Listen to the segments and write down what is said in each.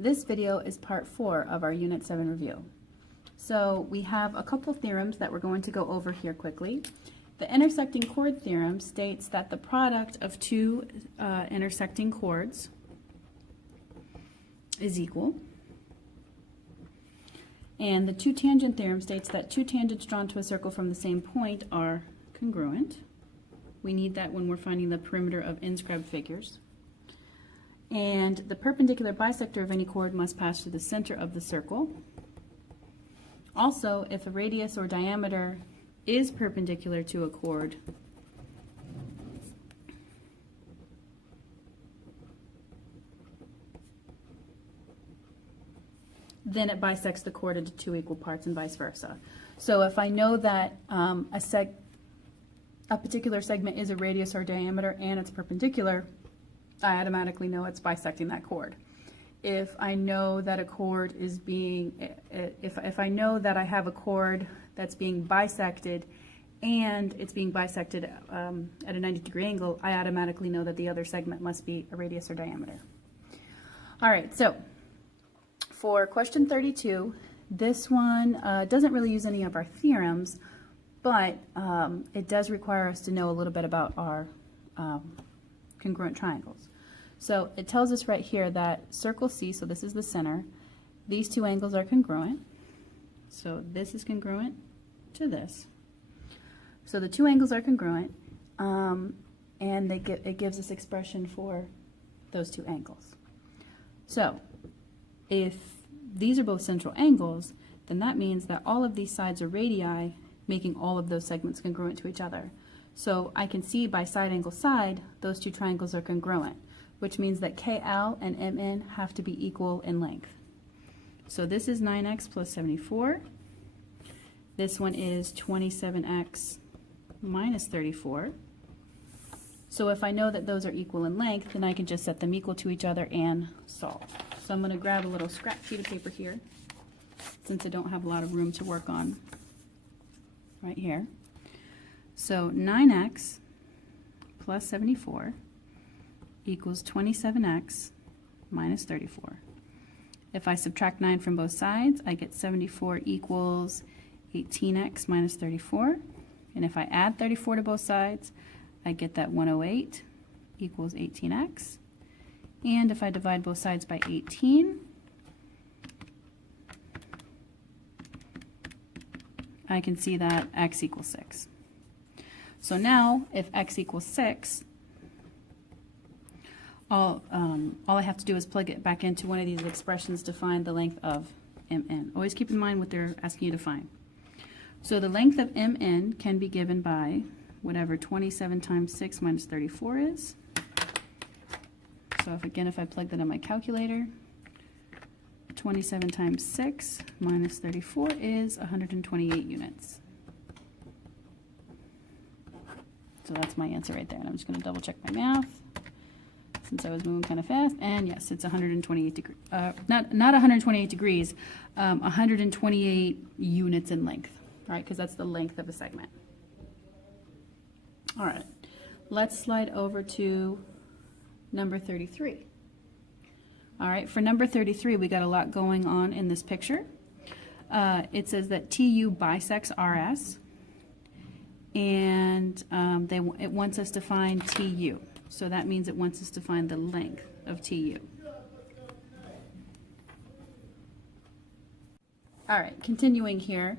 This video is part 4 of our Unit 7 review. So we have a couple theorems that we're going to go over here quickly. The intersecting chord theorem states that the product of two intersecting chords is equal. And the two tangent theorem states that two tangents drawn to a circle from the same point are congruent. We need that when we're finding the perimeter of inscribed figures. And the perpendicular bisector of any chord must pass through the center of the circle. Also, if a radius or diameter is perpendicular to a chord, then it bisects the chord into two equal parts and vice versa. So if I know that a particular segment is a radius or diameter and it's perpendicular, I automatically know it's bisecting that chord. If I know that a chord is being, if I know that I have a chord that's being bisected and it's being bisected at a 90-degree angle, I automatically know that the other segment must be a radius or diameter. All right, so for question 32, this one doesn't really use any of our theorems, but it does require us to know a little bit about our congruent triangles. So it tells us right here that circle C, so this is the center, these two angles are congruent. So this is congruent to this. So the two angles are congruent, and it gives us expression for those two angles. So if these are both central angles, then that means that all of these sides are radii, making all of those segments congruent to each other. So I can see by side angle side, those two triangles are congruent, which means that KL and MN have to be equal in length. So this is 9x plus 74. This one is 27x minus 34. So if I know that those are equal in length, then I can just set them equal to each other and solve. So I'm going to grab a little scrap sheet of paper here, since I don't have a lot of room to work on right here. So 9x plus 74 equals 27x minus 34. If I subtract 9 from both sides, I get 74 equals 18x minus 34. And if I add 34 to both sides, I get that 108 equals 18x. And if I divide both sides by 18, I can see that x equals 6. So now, if x equals 6, all I have to do is plug it back into one of these expressions to find the length of MN. Always keep in mind what they're asking you to find. So the length of MN can be given by whatever 27 times 6 minus 34 is. So if I plug that in my calculator, 27 times 6 minus 34 is 128 units. So that's my answer right there. And I'm just going to double check my math since I was moving kind of fast. And yes, it's 128 degrees. Not 128 degrees, 128 units in length, right? Because that's the length of a segment. All right, let's slide over to number 33. All right, for number 33, we got a lot going on in this picture. It says that TU bisects RS, and it wants us to find TU. So that means it wants us to find the length of TU. All right, continuing here,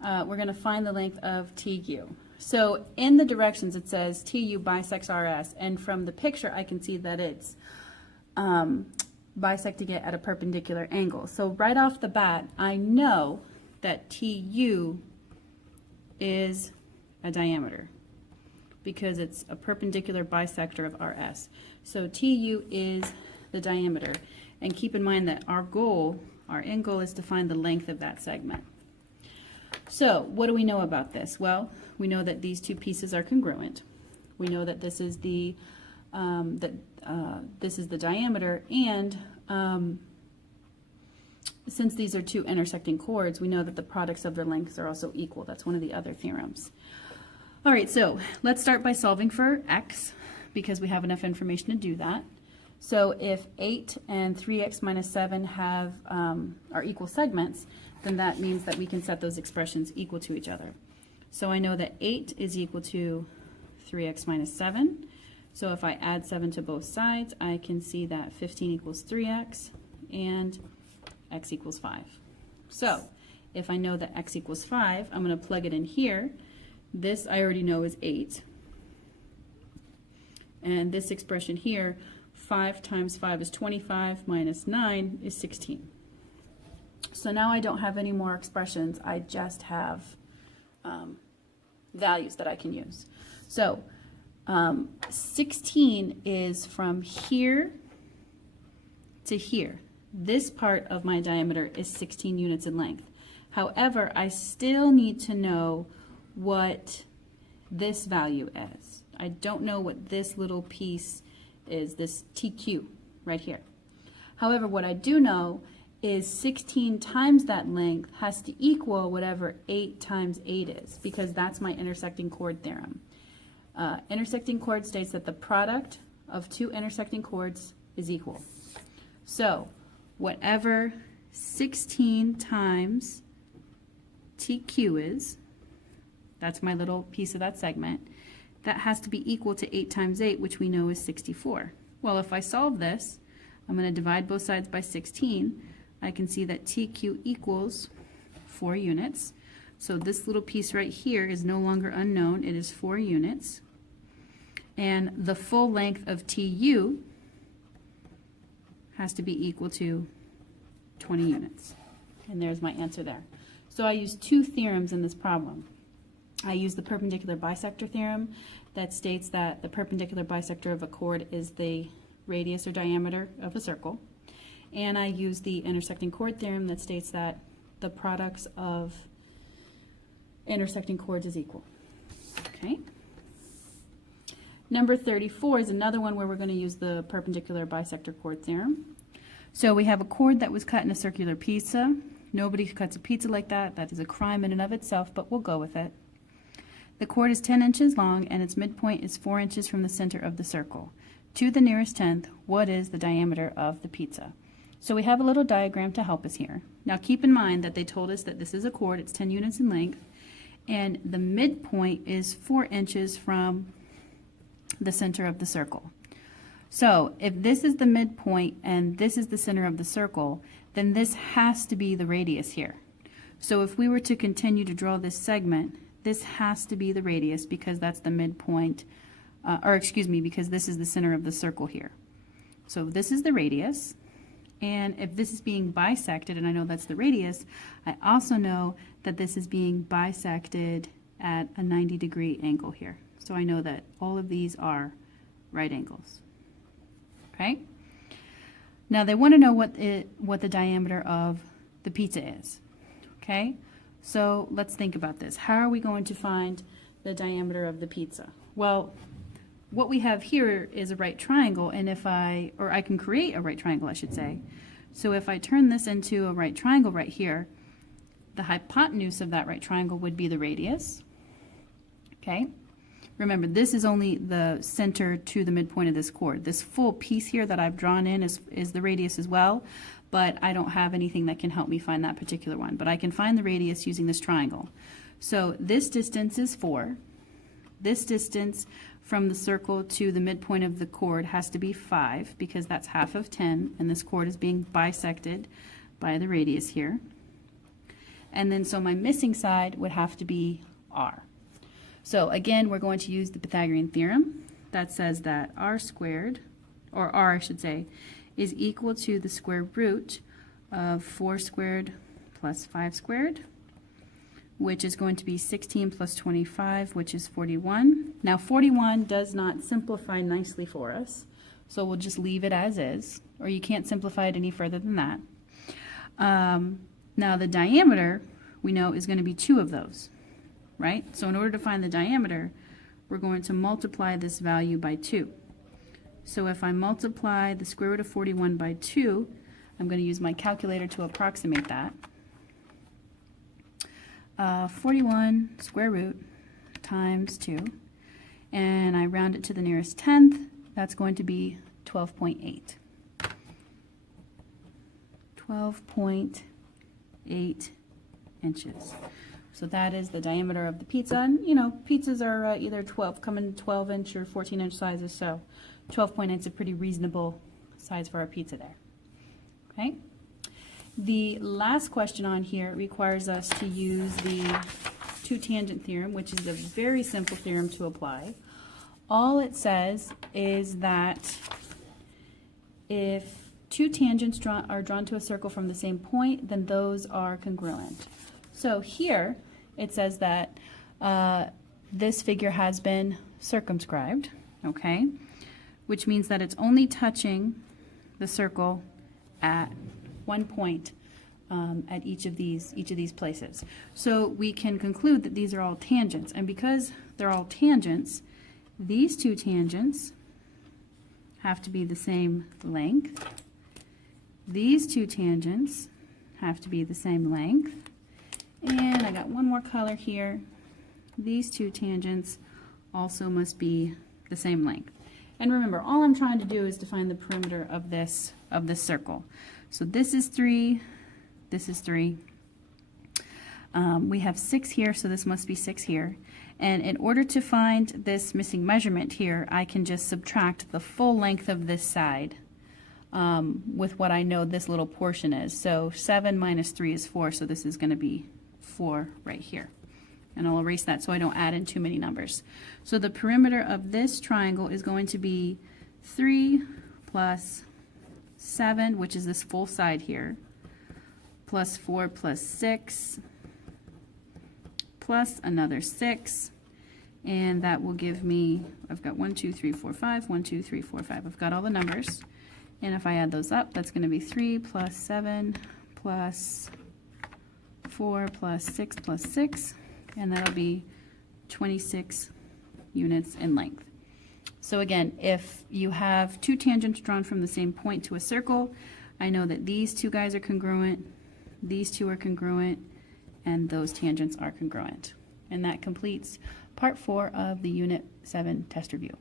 we're going to find the length of TU. So in the directions it says TU bisects RS, and from the picture I can see that it's bisecting it at a perpendicular angle. So right off the bat, I know that TU is a diameter because it's a perpendicular bisector of RS. So TU is the diameter. And keep in mind that our end goal is to find the length of that segment. So what do we know about this? Well, we know that these two pieces are congruent. We know that this is the diameter, and since these are two intersecting chords, we know that the products of their lengths are also equal. That's one of the other theorems. All right, so let's start by solving for x, because we have enough information to do that. So if 8 and 3x minus 7 have are equal segments, then that means that we can set those expressions equal to each other. So I know that 8 is equal to 3x minus 7. So if I add 7 to both sides, I can see that 15 equals 3x and x equals 5. So if I know that x equals 5, I'm going to plug it in here. This I already know is 8. And this expression here, 5 times 5 is 25 minus 9 is 16. So now I don't have any more expressions. I just have values that I can use. So 16 is from here to here. This part of my diameter is 16 units in length. However, I still need to know what this value is. I don't know what this little piece is, this TQ right here. However, what I do know is 16 times that length has to equal whatever 8 times 8 is, because that's my intersecting chord theorem. Intersecting chord states that the product of two intersecting chords is equal. So whatever 16 times TQ is, that's my little piece of that segment, that has to be equal to 8 times 8, which we know is 64. Well, if I solve this, I'm going to divide both sides by 16. I can see that TQ equals 4 units. So this little piece right here is no longer unknown. It is 4 units. And the full length of TU has to be equal to 20 units. And there's my answer there. So I use two theorems in this problem. I use the perpendicular bisector theorem that states that the perpendicular bisector of a chord is the radius or diameter of a circle. And I use the intersecting chord theorem that states that the products of intersecting chords is equal. Okay. Number 34 is another one where we're going to use the perpendicular bisector chord theorem. So we have a chord that was cut in a circular pizza. Nobody cuts a pizza like that. That is a crime in and of itself, but we'll go with it. The chord is 10 inches long and its midpoint is 4 inches from the center of the circle. To the nearest tenth, what is the diameter of the pizza? So we have a little diagram to help us here. Now keep in mind that they told us that this is a chord, it's 10 units in length, and the midpoint is 4 inches from the center of the circle. So if this is the midpoint and this is the center of the circle, then this has to be the radius here. So if we were to continue to draw this segment, this has to be the radius because that's the midpoint, because this is the center of the circle here. So this is the radius, and if this is being bisected, and I know that's the radius, I also know that this is being bisected at a 90-degree angle here. So I know that all of these are right angles. Okay? Now they want to know what the diameter of the pizza is. Okay? So let's think about this. How are we going to find the diameter of the pizza? Well, what we have here is a right triangle, and I can create a right triangle, I should say. So if I turn this into a right triangle right here, the hypotenuse of that right triangle would be the radius. Okay? Remember, this is only the center to the midpoint of this chord. This full piece here that I've drawn in is the radius as well, but I don't have anything that can help me find that particular one. But I can find the radius using this triangle. So this distance is 4. This distance from the circle to the midpoint of the chord has to be 5 because that's half of 10, and this chord is being bisected by the radius here. And then so my missing side would have to be r. So again, we're going to use the Pythagorean theorem that says that r squared, or r I should say, is equal to the square root of 4 squared plus 5 squared, which is going to be 16 plus 25, which is 41. Now 41 does not simplify nicely for us, so we'll just leave it as is, or you can't simplify it any further than that. Now the diameter, we know, is going to be 2 of those, right? So in order to find the diameter, we're going to multiply this value by 2. So if I multiply the square root of 41 by 2, I'm going to use my calculator to approximate that. 41 square root times 2, and I round it to the nearest tenth. That's going to be 12.8. 12.8 inches. So that is the diameter of the pizza. And you know, pizzas are either come in 12-inch or 14-inch sizes, so 12.8 is a pretty reasonable size for our pizza there. Okay. The last question on here requires us to use the two-tangent theorem, which is a very simple theorem to apply. All it says is that if two tangents are drawn to a circle from the same point, then those are congruent. So here it says that this figure has been circumscribed, okay, which means that it's only touching the circle at one point at each of these places. So we can conclude that these are all tangents, and because they're all tangents, these two tangents have to be the same length. These two tangents have to be the same length. And I got one more color here. These two tangents also must be the same length. And remember, all I'm trying to do is to find the perimeter of this circle. So this is 3, this is 3. We have 6 here, so this must be 6 here. And in order to find this missing measurement here, I can just subtract the full length of this side with what I know this little portion is. So 7 minus 3 is 4, so this is going to be 4 right here. And I'll erase that so I don't add in too many numbers. So the perimeter of this triangle is going to be 3 plus 7, which is this full side here, plus 4 plus 6, plus another 6, and that will give me, I've got 1, 2, 3, 4, 5, 1, 2, 3, 4, 5. I've got all the numbers, and if I add those up, that's going to be 3 plus 7 plus 4 plus 6 plus 6, and that'll be 26 units in length. So again, if you have two tangents drawn from the same point to a circle, I know that these two guys are congruent, these two are congruent, and those tangents are congruent. And that completes part 4 of the Unit 7 test review.